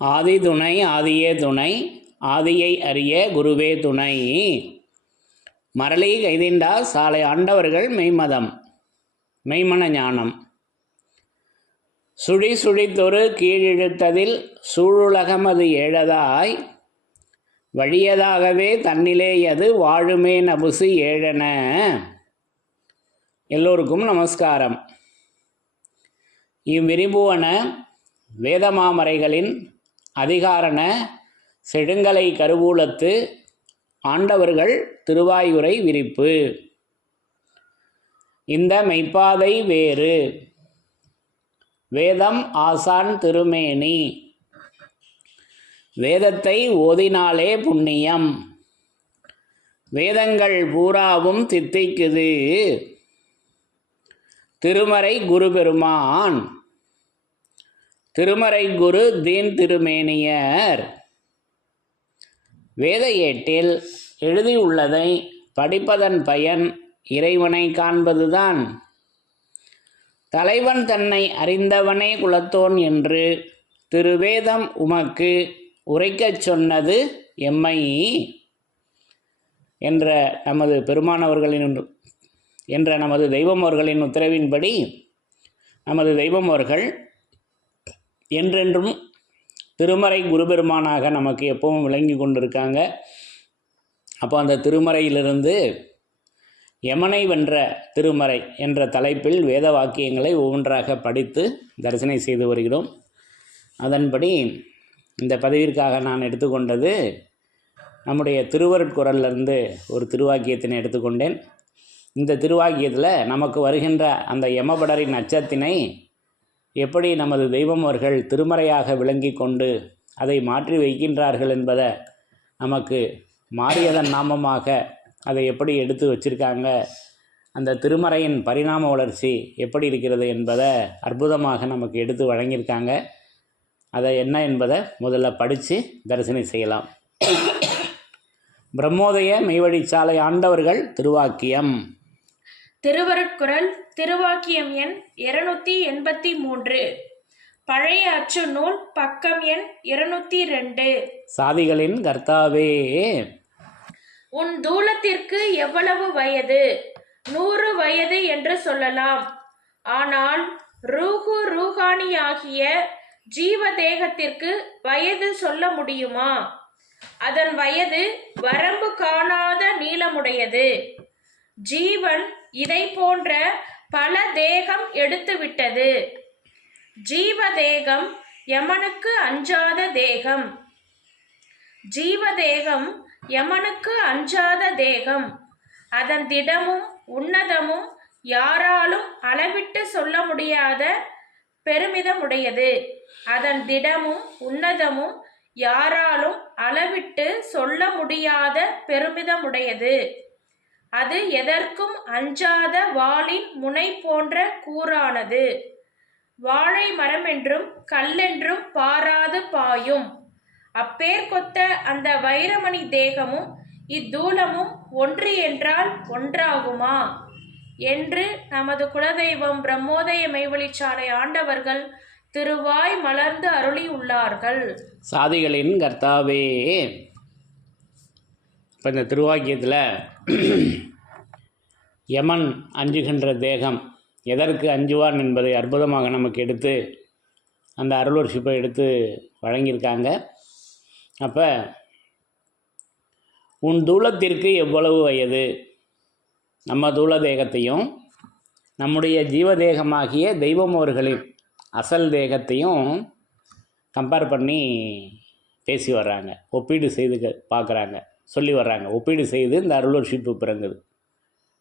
ஆதி துணை ஆதியே துணை, ஆதியை அறிய குருவே துணை. மரளி கைதிண்டா சாலை ஆண்டவர்கள் மெய்மதம் மெய்மன ஞானம். சுழி சுழித்தொரு கீழிழுத்ததில் சூழுலகமது ஏழதாய், வழியதாகவே தன்னிலேயது வாழுமே நபுசு ஏழன. எல்லோருக்கும் நமஸ்காரம். இவ்விரிபுவன வேதமாமரைகளின் அதிகாரண செழுங்கலை கருவூலத்து ஆண்டவர்கள் திருவாயுரை விரிப்பு. இந்த மெய்ப்பாதை வேறு வேதம் ஆசான் திருமேனி, வேதத்தை ஓதினாலே புண்ணியம், வேதங்கள் பூராவும் தித்திக்குது, திருமறை குரு பெருமான், திருமறை குரு தீன் திருமேனியர். வேத ஏட்டில் எழுதியுள்ளதை படிப்பதன் பயன் இறைவனை காண்பதுதான். தலைவன் தன்னை அறிந்தவனே குலத்தோன் என்று திருவேதம் உமக்கு உரைக்கச் சொன்னது எம்மை என்ற நமது பெருமானவர்களின் என்ற நமது தெய்வம் அவர்களின் உத்தரவின்படி நமது தெய்வம் அவர்கள் என்றென்றும் திருமறை குருபெருமானாக நமக்கு எப்பவும் விளங்கி கொண்டிருக்காங்க. அப்போ அந்த திருமறையிலிருந்து யமனை வென்ற திருமறை என்ற தலைப்பில் வேத வாக்கியங்களை ஒவ்வொன்றாக படித்து தரிசனை செய்து வருகிறோம். அதன்படி இந்த பதிவிற்காக நான் எடுத்துக்கொண்டது நம்முடைய திருவருட்குறளிலிருந்து ஒரு திருவாக்கியத்தினை எடுத்துக்கொண்டேன். இந்த திருவாக்கியத்தில் நமக்கு வருகின்ற அந்த யமபடரின் அச்சத்தினை எப்படி நமது தெய்வம் அவர்கள் திருமறையாக விளங்கி கொண்டு அதை மாற்றி வைக்கின்றார்கள் என்பதை, நமக்கு மாறியதன் நாமமாக அதை எப்படி எடுத்து வச்சிருக்காங்க, அந்த திருமறையின் பரிணாம வளர்ச்சி எப்படி இருக்கிறது என்பதை அற்புதமாக நமக்கு எடுத்து வழங்கியிருக்காங்க. அதை என்ன என்பதை முதல்ல படித்து தரிசனை செய்யலாம். பிரம்மோதய மெய்வழிச்சாலை ஆண்டவர்கள் திருவாக்கியம். திருவருட்குறள் திருவாக்கியம் எண் 283, பழைய அச்சு நூல், பக்கம் எண் 202. சாதிகளின் கர்த்தாவே, உன் தூலத்திற்கு எவ்வளவு வயது? 100 வயது என்று சொல்லலாம். ஆனால் ரூஹானியாகிய ஜீவதேகத்திற்கு வயது சொல்ல முடியுமா? அதன் வயது வரம்பு காணாத நீளமுடையது. ஜீவன் இதை போன்ற பல தேகம் எடுத்துவிட்டது. ஜீவதேகம் யமனுக்கு அஞ்சாத தேகம். ஜீவதேகம் யமனுக்கு அஞ்சாத தேகம். அதன் திடமும் உன்னதமும் யாராலும் அளவிட்டு சொல்ல முடியாத பெருமிதமுடையது. அதன் திடமும் உன்னதமும் யாராலும் அளவிட்டு சொல்ல முடியாத பெருமிதமுடையது. அது எதற்கும் அஞ்சாத வாளின் முனை போன்ற கூரானது. வாழை மரமென்றும் கல்லென்றும் பாராது பாயும். அப்பேர் கொத்த அந்த வைரமணி தேகமும் இத்தூலமும் ஒன்று என்றால் ஒன்றாகுமா என்று நமது குலதெய்வம் பிரம்மோதய மெய்வழிச்சாலை ஆண்டவர்கள் திருவாய் மலர்ந்து அருளி உள்ளார்கள். சாதிகளின் கர்த்தாவே. இப்போ இந்த திருவாக்கியத்தில் யமன் அஞ்சுகின்ற தேகம் எதற்கு அஞ்சுவான் என்பதை அற்புதமாக நமக்கு எடுத்து அந்த அருளோர்ஷிப்பை எடுத்து வழங்கியிருக்காங்க. அப்போ உன் தூலத்திற்கு எவ்வளவு வயது? நம்ம தூல தேகத்தையும் நம்முடைய ஜீவதேகமாகிய தெய்வம் அவர்களின் அசல் தேகத்தையும் கம்பேர் பண்ணி பேசி வர்றாங்க, ஒப்பீடு செய்து பார்க்குறாங்க, சொல்லி வர்றாங்க. ஒப்பீடு செய்து இந்த அருளோர்ஷிப்பு பிறங்குது.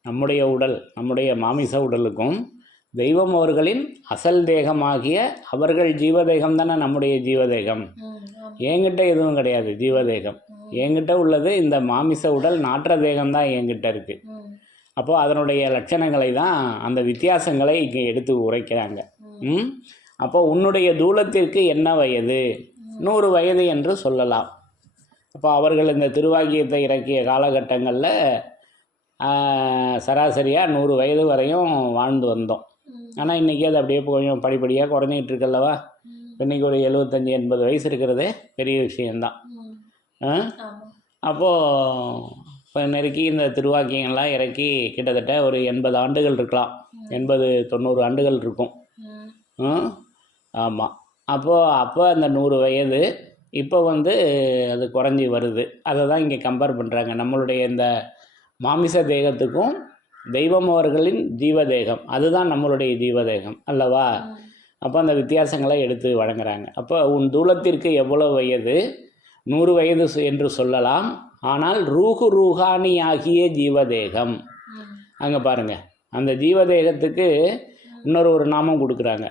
நம்முடைய உடல், நம்முடைய மாமிச உடலுக்கும் தெய்வம் அவர்களின் அசல் தேகமாகிய அவர்கள் ஜீவதேகம் தானே நம்முடைய ஜீவதேகம். என்கிட்ட எதுவும் கிடையாது ஜீவதேகம். என்கிட்ட உள்ளது இந்த மாமிச உடல், நாற்ற தேகம்தான் என்கிட்ட இருக்குது. அப்போது அதனுடைய லட்சணங்களை தான், அந்த வித்தியாசங்களை இங்கே எடுத்து உரைக்கிறாங்க. அப்போது உன்னுடைய தூலத்திற்கு என்ன வயது? 100 வயது என்று சொல்லலாம். அப்போ அவர்கள் இந்த திருவாக்கியத்தை இறக்கிய காலகட்டங்களில் சராசரியாக 100 வயது வரையும் வாழ்ந்து வந்தோம். ஆனால் இன்றைக்கி அது அப்படியே கொஞ்சம் படிப்படியாக குறைஞ்சிக்கிட்டு இருக்கல்லவா. இன்னைக்கு ஒரு 75-80 வயசு இருக்கிறதே பெரிய விஷயந்தான். அப்போது இப்போ நெருக்கி இந்த திருவாக்கியங்கள்லாம் இறக்கி கிட்டத்தட்ட ஒரு 80 ஆண்டுகள் இருக்கலாம், 80-90 ஆண்டுகள் இருக்கும். ஆமாம். அப்போ அந்த 100 வயது இப்போ அது குறைஞ்சி வருது. அதை தான் இங்கே கம்பேர் பண்ணுறாங்க. நம்மளுடைய இந்த மாமிச தேகத்துக்கும் தெய்வம் அவர்களின் ஜீவதேகம், அதுதான் நம்மளுடைய ஜீவதேகம் அல்லவா? அப்போ அந்த வித்தியாசங்களை எடுத்து வழங்குறாங்க. அப்போ உன் தூலத்திற்கு எவ்வளோ வயது? 100 வயது என்று சொல்லலாம். ஆனால் ரூஹானி ஆகிய ஜீவதேகம், அங்கே பாருங்கள், அந்த ஜீவதேகத்துக்கு ஒரு நாமம் கொடுக்குறாங்க,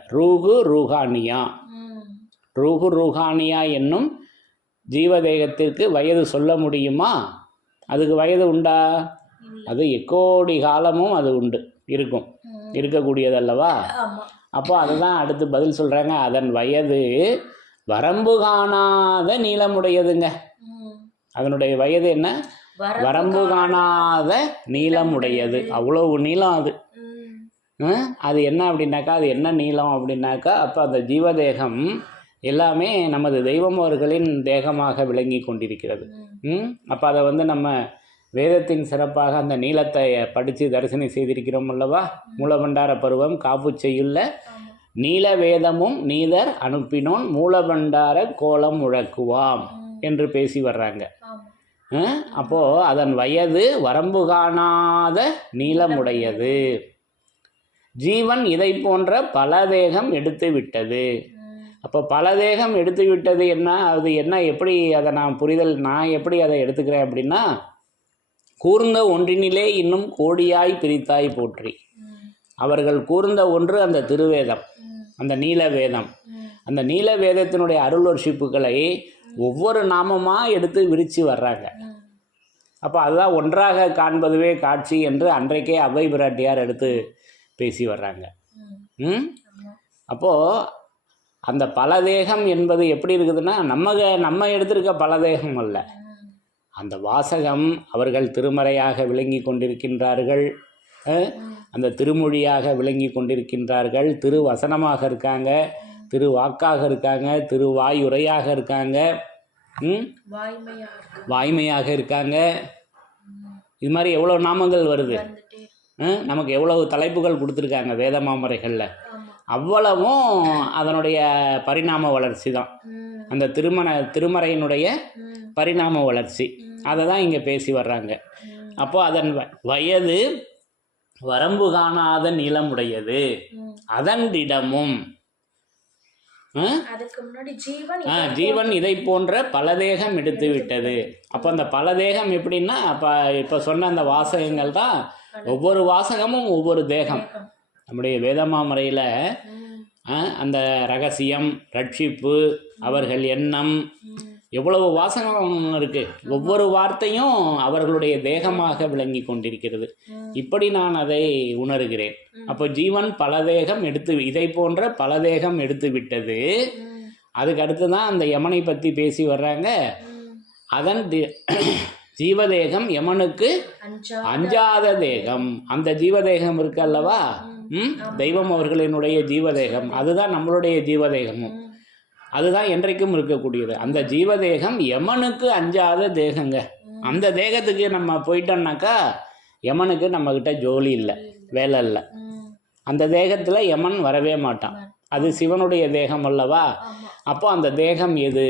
ரூஹானியா. ரூஹானியா என்னும் ஜீவதேகத்திற்கு வயது சொல்ல முடியுமா? அதுக்கு வயது உண்டா? அது எக்கோடி காலமும் அது உண்டு, இருக்கக்கூடியதல்லவா? அப்போ அதுதான் அடுத்து பதில் சொல்கிறாங்க, அதன் வயது வரம்பு காணாத நீளமுடையதுங்க. அதனுடைய வயது என்ன? வரம்பு காணாத நீளமுடையது. அவ்வளவு நீளம் அது. அது என்ன அப்படின்னாக்கா, அது என்ன நீளம் அப்படின்னாக்கா, அப்போ அந்த ஜீவதேகம் எல்லாமே நமது தெய்வம் அவர்களின் தேகமாக விளங்கி கொண்டிருக்கிறது. அப்போ அதை நம்ம வேதத்தின் சிறப்பாக அந்த நீளத்தை படித்து தரிசனம் செய்திருக்கிறோம் அல்லவா? மூலபண்டார பருவம் காப்பு செய்யுள்ள நீல வேதமும் நீதர் அனுப்பினோன் மூலபண்டார கோலம் முழக்குவாம் என்று பேசி வர்றாங்க. அப்போது அதன் வயது வரம்பு காணாத நீளமுடையது. ஜீவன் இதை போன்ற பல தேகம் எடுத்து விட்டது. அப்போ பல தேகம் எடுத்து விட்டது என்ன? அது என்ன, எப்படி அதை நான் எப்படி அதை எடுத்துக்கிறேன் அப்படின்னா, கூர்ந்த ஒன்றினிலே இன்னும் கோடியாய் பிரித்தாய் போற்றி. அவர்கள் கூர்ந்த ஒன்று அந்த திருவேதம், அந்த நீல வேதம். அந்த நீல வேதத்தினுடைய அருள் வர்ஷிப்புகளை ஒவ்வொரு நாமமாக எடுத்து விரித்து வர்றாங்க. அப்போ அதுதான் ஒன்றாக காண்பதுவே காட்சி என்று அன்றைக்கே அவ்வை பிராட்டியார் எடுத்து பேசி வர்றாங்க. அப்போது அந்த பலதேகம் என்பது எப்படி இருக்குதுன்னா, நம்ம எடுத்திருக்க பலதேகம் அல்ல, அந்த வாசகம் அவர்கள் திருமறையாக விளங்கி கொண்டிருக்கின்றார்கள், அந்த திருமொழியாக விளங்கி கொண்டிருக்கின்றார்கள், திருவசனமாக இருக்காங்க, திருவாக்காக இருக்காங்க, திருவாயுரையாக இருக்காங்க, வாய்மையாக இருக்காங்க. இது மாதிரி எவ்வளோ நாமங்கள் வருது, நமக்கு எவ்வளவு தலைப்புகள் கொடுத்துருக்காங்க வேத மாமறைகளில். அவ்வளவும் அதனுடைய பரிணாம வளர்ச்சி தான், அந்த திருமறையினுடைய பரிணாம வளர்ச்சி. அதை தான் இங்கே பேசி வர்றாங்க. அப்போது அதன் வயது வரம்பு காணாத நீளமுடையது, அதன் திடமும் ஜீவன் இதை போன்ற பலதேகம் எடுத்து விட்டது. அப்போ அந்த பலதேகம் எப்படின்னா, இப்போ சொன்ன அந்த வாசகங்கள் தான், ஒவ்வொரு வாசகமும் ஒவ்வொரு தேகம். நம்முடைய வேதமாமறையில் அந்த ரகசியம், ரட்சிப்பு, அவர்கள் எண்ணம், எவ்வளவு வாசகம் இருக்குது. ஒவ்வொரு வார்த்தையும் அவர்களுடைய தேகமாக விளங்கி கொண்டிருக்கிறது. இப்படி நான் அதை உணர்கிறேன். அப்போ ஜீவன் பல தேகம் இதை போன்ற பல தேகம் எடுத்து விட்டது. அதுக்கு அடுத்து தான் அந்த யமனை பற்றி பேசி வர்றாங்க. அதன் ஜீவதேகம் யமனுக்கு அஞ்சாத தேகம். அந்த ஜீவதேகம் இருக்கு அல்லவா, தெய்வம் அவர்களினுடைய ஜீவதேகம், அதுதான் நம்மளுடைய ஜீவதேகமும், அதுதான் என்றைக்கும் இருக்கக்கூடியது. அந்த ஜீவதேகம் யமனுக்கு அஞ்சாத தேகங்க. அந்த தேகத்துக்கு நம்ம போயிட்டோம்னாக்கா யமனுக்கு நம்மக்கிட்ட ஜோலி இல்லை, வேலை இல்லை. அந்த தேகத்தில் யமன் வரவே மாட்டான். அது சிவனுடைய தேகம் அல்லவா? அப்போ அந்த தேகம் எது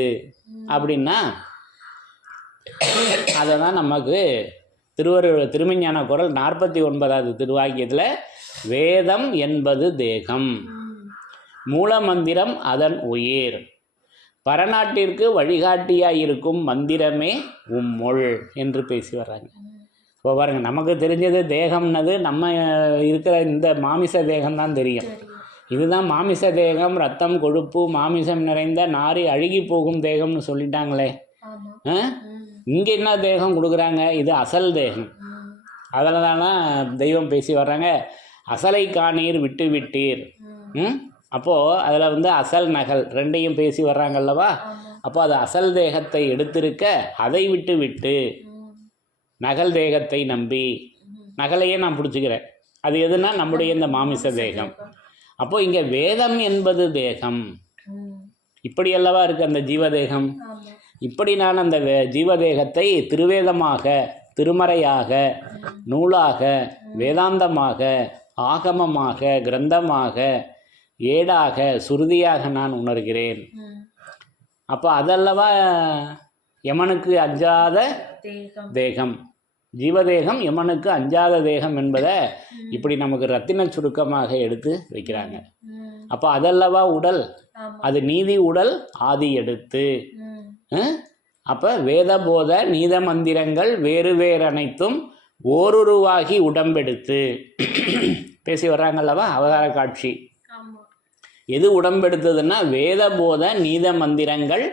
அப்படின்னா, அதை தான் நமக்கு திருமஞான குறள் 49வது திருவாக்கியத்தில், வேதம் என்பது தேகம், மூலமந்திரம் அதன் உயிர், பரநாட்டிற்கு வழிகாட்டியாக இருக்கும் மந்திரமே உம்மொள் என்று பேசி வர்றாங்க. இப்போ பாருங்க, நமக்கு தெரிஞ்சது தேகம்னது நம்ம இருக்கிற இந்த மாமிச தேகம்தான் தெரியும். இதுதான் மாமிச தேகம், ரத்தம் கொழுப்பு மாமிசம் நிறைந்த நாரி அழுகி போகும் தேகம்னு சொல்லிட்டாங்களே. இங்கே என்ன தேகம் கொடுக்குறாங்க? இது அசல் தேகம். அதில் தானே தெய்வம் பேசி வர்றாங்க, அசலை காணீர் விட்டு விட்டீர். அப்போது அதில் அசல் நகல் ரெண்டையும் பேசி வர்றாங்கல்லவா? அப்போ அது அசல் தேகத்தை எடுத்திருக்க அதை விட்டு விட்டு நகல் தேகத்தை நம்பி, நகலையே நான் பிடிச்சிக்கிறேன். அது எதுனா நம்முடைய இந்த மாமிச தேகம். அப்போது இங்கே வேதம் என்பது தேகம், இப்படி அல்லவா இருக்குது அந்த ஜீவதேகம். ஆமா. இப்படி நான் அந்த ஜீவதேகத்தை திருவேதமாக, திருமறையாக, நூலாக, வேதாந்தமாக, ஆகமமாக, கிரந்தமாக, ஏடாக, சுருதியாக நான் உணர்கிறேன். அப்போ அதல்லவா யமனுக்கு அஞ்சாத தேகம். ஜீவதேகம் யமனுக்கு அஞ்சாத தேகம் என்பதை இப்படி நமக்கு ரத்தின சுருக்கமாக எடுத்து வைக்கிறாங்க. அப்போ அதல்லவா உடல், அது நீதி உடல் ஆதி எடுத்து. அப்போ வேதபோத நீத மந்திரங்கள் வேறு வேறு அனைத்தும் ஓருருவாகி உடம்பெடுத்து பேசி வர்றாங்கல்லவா அவதார காட்சி. எது உடம்பெடுத்ததுன்னா வேதபோத நீத மந்திரங்கள்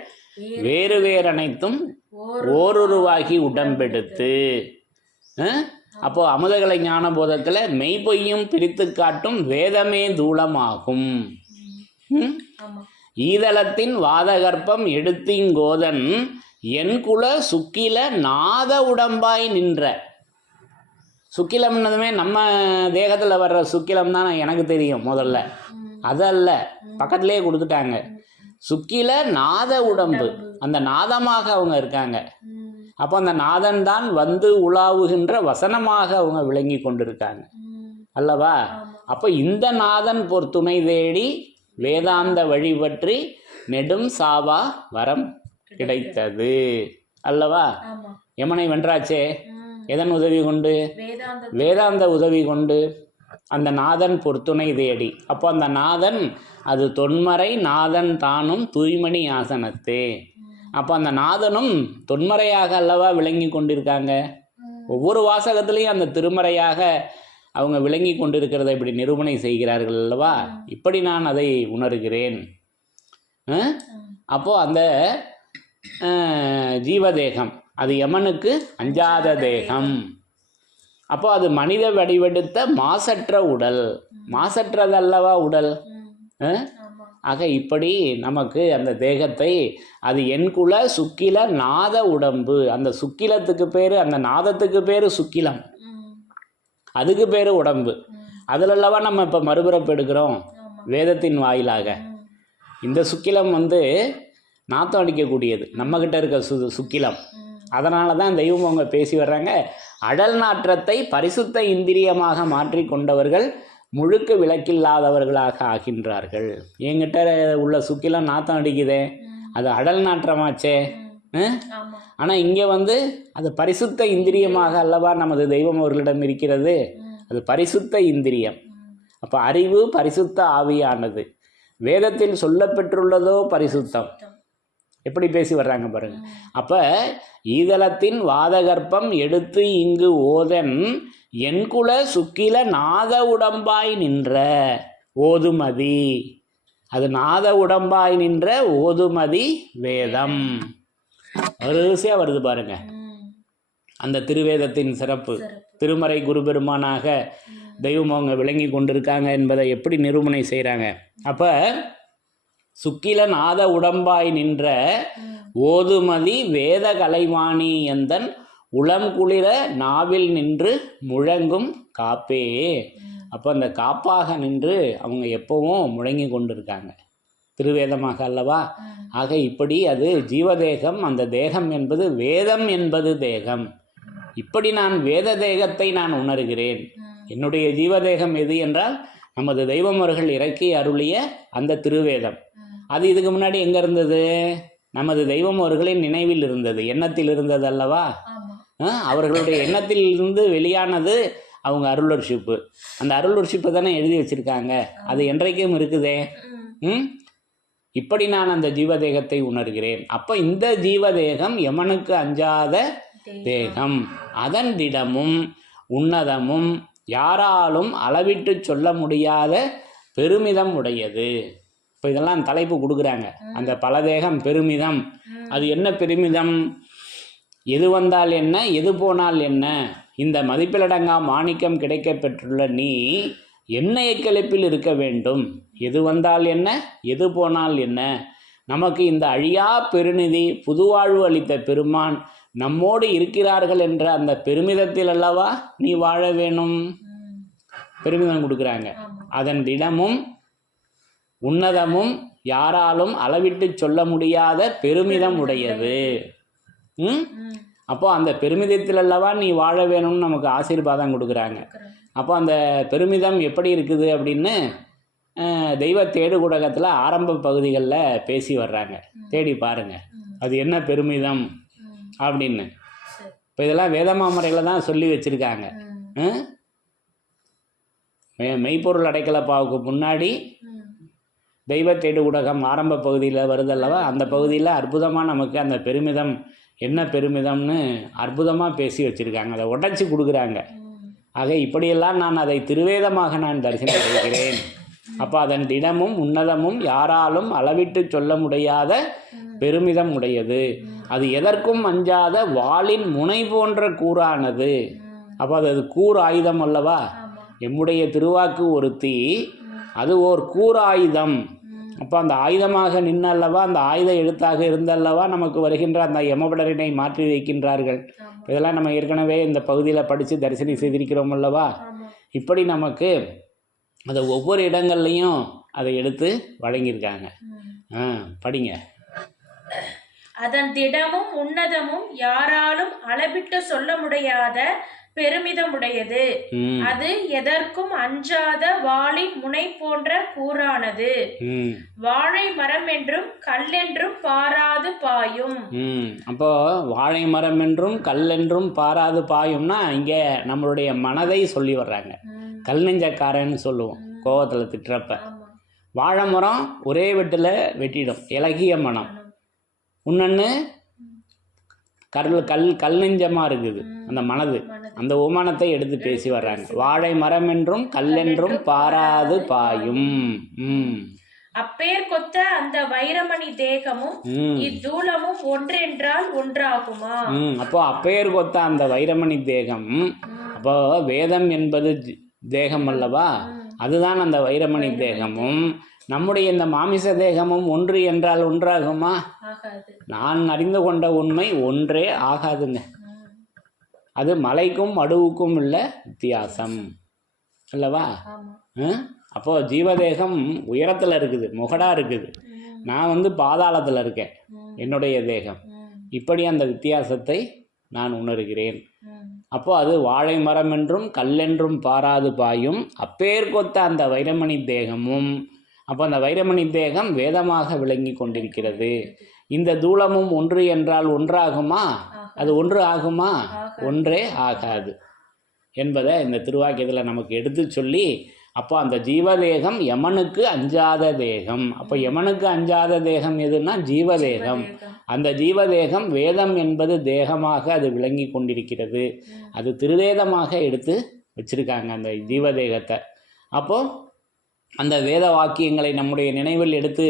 வேறு வேறு அனைத்தும் ஓருருவாகி உடம்பெடுத்து. அப்போ அமுதகலை ஞான போதத்தில் மெய்பொய்யும் பிரித்து காட்டும் வேதமே தூளமாகும். ஈதலத்தின் வாதகற்பம் எடுத்திங்கோதன் என் குல சுக்கில நாத உடம்பாய் நின்ற. சுக்கிலம்னதுமே நம்ம தேகத்தில் வர்ற சுக்கிலம் தான் எனக்கு தெரியும் முதல்ல, அதல்ல, பக்கத்திலே கொடுத்துட்டாங்க. சுக்கில நாத உடம்பு, அந்த நாதமாக அவங்க இருக்காங்க. அப்போ அந்த நாதன் தான் வந்து உலாவுகின்ற வசனமாக அவங்க விளங்கி கொண்டிருக்காங்க அல்லவா. அப்போ இந்த நாதன் பொறுத்துணை தேடி வேதாந்த வழிபற்றி நெடும் சாவா வரம் கிடைத்தது அல்லவா. யமனை வென்றாச்சே எதன் உதவி கொண்டு? வேதாந்த உதவி கொண்டு. அந்த நாதன் பொறுத்துணை தேடி. அப்போ அந்த நாதன் அது தொன்மறை நாதன் தானும் தூய்மணி ஆசனத்தே. அப்போ அந்த நாதனும் தொன்மறையாக அல்லவா விளங்கி கொண்டிருக்காங்க. ஒவ்வொரு வாசகத்திலையும் அந்த திருமறையாக அவங்க விளங்கி கொண்டிருக்கிறத இப்படி நிரூபணை செய்கிறார்கள் அல்லவா. இப்படி நான் அதை உணர்கிறேன். அப்போ அந்த ஜீவதேகம் அது யமனுக்கு அஞ்சாத தேகம். அப்போ அது மனித வடிவெடுத்த மாசற்ற உடல். மாசற்றதல்லவா உடல். ஆக இப்படி நமக்கு அந்த தேகத்தை அது என் குல சுக்கில நாத உடம்பு. அந்த சுக்கிலத்துக்கு பேர், அந்த நாதத்துக்கு பேர் சுக்கிலம், அதுக்கு பேர் உடம்பு. அதிலல்லவா நம்ம இப்போ மறுபிறப்பு எடுக்கிறோம் வேதத்தின் வாயிலாக. இந்த சுக்கிலம் நாத்தம் அடிக்கக்கூடியது, நம்மக்கிட்ட இருக்க சுக்கிலம். அதனால தான் தெய்வம் அவங்க பேசி வர்றாங்க. அடல் நாற்றத்தை பரிசுத்த இந்திரியமாக மாற்றி கொண்டவர்கள் முழுக்க விளக்கில்லாதவர்களாக ஆகின்றார்கள். என்கிட்ட உள்ள சுக்கிலம் நாத்தம் அடிக்குதே, அது அடல் நாற்றமாச்சே. ஆனால் இங்கே அது பரிசுத்த இந்திரியமாக அல்லவா நமது தெய்வம் அவர்களிடம் இருக்கிறது. அது பரிசுத்த இந்திரியம். அப்போ அறிவு பரிசுத்த ஆவியானது. வேதத்தில் சொல்லப்பெற்றுள்ளதோ பரிசுத்தம். எப்படி பேசி வர்றாங்க பாருங்க. அப்போ ஈதலத்தின் வாதகற்பம் எடுத்து இங்கு ஓதன் என் குல சுக்கில நாத உடம்பாய் நின்ற ஓதுமதி. அது நாத உடம்பாய் நின்ற ஓதுமதி வேதம். வரிசையாக வருது பாருங்க அந்த திருவேதத்தின் சிறப்பு. திருமறை குருபெருமானாக தெய்வம் அவங்க விளங்கி கொண்டிருக்காங்க என்பதை எப்படி நிரூபணை செய்கிறாங்க. அப்போ சுக்கில நாத உடம்பாய் நின்ற ஓதுமதி வேத கலைவாணி எந்தன் உளம் குளிர நாவில் நின்று முழங்கும் காப்பே. அப்போ அந்த காப்பாக நின்று அவங்க எப்பவும் முழங்கி கொண்டிருக்காங்க திருவேதமாக அல்லவா. ஆக இப்படி அது ஜீவதேகம். அந்த தேகம் என்பது வேதம் என்பது தேகம். இப்படி நான் வேத தேகத்தை நான் உணர்கிறேன். என்னுடைய ஜீவதேகம் எது என்றால் நமது தெய்வம் அவர்கள் இறக்கி அருளிய அந்த திருவேதம். அது இதுக்கு முன்னாடி எங்கே இருந்தது? நமது தெய்வம் அவர்களின் நினைவில் இருந்தது, எண்ணத்தில் இருந்தது அல்லவா. அவர்களுடைய எண்ணத்தில் இருந்து வெளியானது அவங்க அருளர்ஷிப்பு. அந்த அருளர்ஷிப்பை தானே எழுதி வச்சுருக்காங்க. அது என்றைக்கும் இருக்குதே. இப்படி நான் அந்த ஜீவதேகத்தை உணர்கிறேன். அப்போ இந்த ஜீவதேகம் யமனுக்கு அஞ்சாத தேகம். அதன் திடமும் உன்னதமும் யாராலும் அளவிட்டு சொல்ல முடியாத பெருமிதம் உடையது. இப்போ இதெல்லாம் தலைப்பு கொடுக்குறாங்க. அந்த பலதேகம் பெருமிதம். அது என்ன பெருமிதம்? எது வந்தால் என்ன, எது போனால் என்ன? இந்த மதிப்பிலடங்கா மாணிக்கம் கிடைக்க பெற்றுள்ள நீ என்ன எக்களிப்பில் இருக்க வேண்டும்? எது வந்தால் என்ன, எது போனால் என்ன? நமக்கு இந்த அழியா பெருநிதி புதுவாழ்வு அளித்த பெருமான் நம்மோடு இருக்கிறார்கள் என்ற அந்த பெருமிதத்தில் அல்லவா நீ வாழ வேணும். பெருமிதம் கொடுக்குறாங்க. அதன் திடமும் உன்னதமும் யாராலும் அளவிட்டு சொல்ல முடியாத பெருமிதம் உடையது. அப்போ அந்த பெருமிதத்தில் அல்லவா நீ வாழ வேணும்னு நமக்கு ஆசீர்வாதம் கொடுக்குறாங்க. அப்போ அந்த பெருமிதம் எப்படி இருக்குது அப்படின்னு தெய்வ தேடுகுடகத்தில் ஆரம்ப பகுதிகளில் பேசி வர்றாங்க. தேடி பாருங்க அது என்ன பெருமிதம் அப்படின்னு. இப்போ இதெல்லாம் வேதமாமரையில் தான் சொல்லி வச்சுருக்காங்க. மெய்ப்பொருள் அடைக்கலப்பாவுக்கு முன்னாடி தெய்வ தேடுகுடகம் ஆரம்ப பகுதியில் வருதல்லவா, அந்த பகுதியில் அற்புதமாக நமக்கு அந்த பெருமிதம் என்ன பெருமிதம்னு அற்புதமாக பேசி வச்சுருக்காங்க. அதை உடைச்சி கொடுக்குறாங்க. ஆக இப்படியெல்லாம் நான் அதை திருவேதமாக நான் தரிசனம் செய்கிறேன். அப்போ அதன் திடமும் உன்னதமும் யாராலும் அளவிட்டு சொல்ல முடியாத பெருமிதம் உடையது. அது எதற்கும் அஞ்சாத வாளின் முனை போன்ற கூறானது. அப்போ அது கூர் ஆயுதம் அல்லவா. எம்முடைய திருவாக்கு ஒருத்தி அது ஓர் கூர் ஆயுதம். அப்போ அந்த ஆயுதமாக நின்னல்லவா, அந்த ஆயுத எழுத்தாக இருந்தல்லவா நமக்கு வருகின்ற அந்த யமபடரினை மாற்றி வைக்கின்றார்கள். இதெல்லாம் நம்ம ஏற்கனவே இந்த பகுதியில் படித்து தரிசனம் செய்திருக்கிறோம் அல்லவா. இப்படி நமக்கு அதை ஒவ்வொரு இடங்கள்லையும் அதை எடுத்து வழங்கியிருக்காங்க. படிங்க. அதன் திடமும் உன்னதமும் யாராலும் அளவிட்டு சொல்ல முடியாத பெருமிதமுடையது. அது எதற்கும் அஞ்சாத வாளின் முனை போன்ற கூறானது. வாழை மரம் என்றும் கல்லென்றும் பாராது பாயும். அப்போ வாழை மரம் என்றும் கல்லென்றும் பாராது பாயும்னா இங்க நம்மளுடைய மனதை சொல்லி வர்றாங்க. கல் நெஞ்சக்காரன்னு சொல்லுவோம் கோவத்தில் திட்டுறப்ப. வாழை மரம் ஒரே வெட்டில் வெட்டிடும், இலகிய மனம். இன்னொன்று கல் நெஞ்சமாக இருக்குது அந்த மனது. அந்த உமானத்தை எடுத்து பேசி வர்றாங்க. வாழை மரம் என்றும் கல்லென்றும் பாராது பாயும். அப்பேர் கொத்த அந்த வைரமணி தேகமும் இத்தூலமும் ஒன்றென்றால் ஒன்றாகுமா. அப்போ அப்பேர் கொத்த அந்த வைரமணி தேகம், அப்போ வேதம் என்பது தேகம் அல்லவா, அதுதான் அந்த வைரமணி தேகமும் நம்முடைய இந்த மாமிச தேகமும் ஒன்று என்றால் ஒன்றாகுமா. நான் அறிந்து கொண்ட உண்மை ஒன்றே ஆகாதுங்க. அது மலைக்கும் மடுவுக்கும் உள்ள வித்தியாசம் அல்லவா. அப்போ ஜீவதேகம் உயரத்தில் இருக்குது, முகடாக இருக்குது. நான் பாதாளத்தில் இருக்கேன் என்னுடைய தேகம். இப்படி அந்த வித்தியாசத்தை நான் உணர்கிறேன். அப்போ அது வாழை மரம் என்றும் கல்லென்றும் பாராது பாயும் அப்பேர் கொத்த அந்த வைரமணி தேகமும். அப்போ அந்த வைரமணி தேகம் வேதமாக விளங்கி கொண்டிருக்கிறது. இந்த தூளமும் ஒன்று என்றால் ஒன்றாகுமா, அது ஒன்று ஆகுமா, ஒன்றே ஆகாது என்பதை இந்த திருவாக்கியத்தில் நமக்கு எடுத்து சொல்லி, அப்போ அந்த ஜீவதேகம் யமனுக்கு அஞ்சாத தேகம். அப்போ யமனுக்கு அஞ்சாத தேகம் எதுன்னா ஜீவதேகம். அந்த ஜீவதேகம் வேதம் என்பது தேகமாக அது விளங்கி கொண்டிருக்கிறது. அது திருவேதமாக எடுத்து வச்சிருக்காங்க அந்த ஜீவதேகத்தை. அப்போது அந்த வேத வாக்கியங்களை நம்முடைய நினைவில் எடுத்து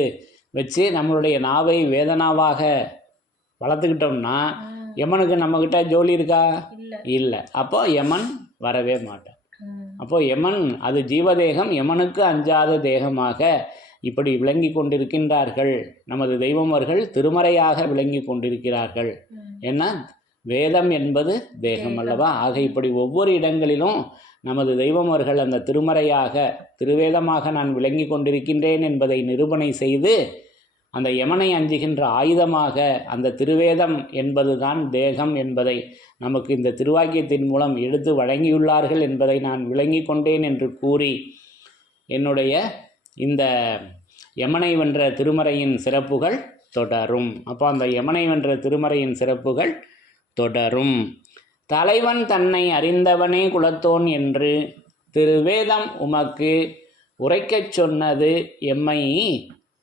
வச்சு நம்மளுடைய நாவை வேதனாவாக வளர்த்துக்கிட்டோம்னா யமனுக்கு நம்மக்கிட்ட ஜோலி இருக்கா, இல்லை. அப்போ யமன் வரவே மாட்டான். அப்போ யமன் அது ஜீவதேகம், யமனுக்கு அஞ்சாத தேகமாக இப்படி விளங்கி கொண்டிருக்கின்றார்கள். நமது தெய்வமர்கள் திருமறையாக விளங்கி கொண்டிருக்கிறார்கள். ஏன்னா வேதம் என்பது தேகம் அல்லவா. ஆக இப்படி ஒவ்வொரு இடங்களிலும் நமது தெய்வமர்கள் அந்த திருமறையாக திருவேதமாக நான் விளங்கி கொண்டிருக்கின்றேன் என்பதை நிரூபணை செய்து அந்த யமனை அஞ்சுகின்ற ஆயுதமாக அந்த திருவேதம் என்பதுதான் தேகம் என்பதை நமக்கு இந்த திருவாக்கியத்தின் மூலம் எடுத்து வழங்கியுள்ளார்கள் என்பதை நான் விளங்கி கொண்டேன் என்று கூறி என்னுடைய இந்த யமனை வென்ற திருமறையின் சிறப்புகள் தொடரும். அப்போ அந்த யமனை வென்ற திருமறையின் சிறப்புகள் தொடரும். தலைவன் தன்னை அறிந்தவனே குலத்தோன் என்று திருவேதம் உமக்கு உரைக்கச் சொன்னது எம்மை.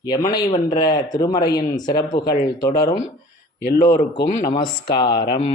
யமனை வென்ற திருமறையின் சிறப்புகள் தொடரும். எல்லோருக்கும் நமஸ்காரம்.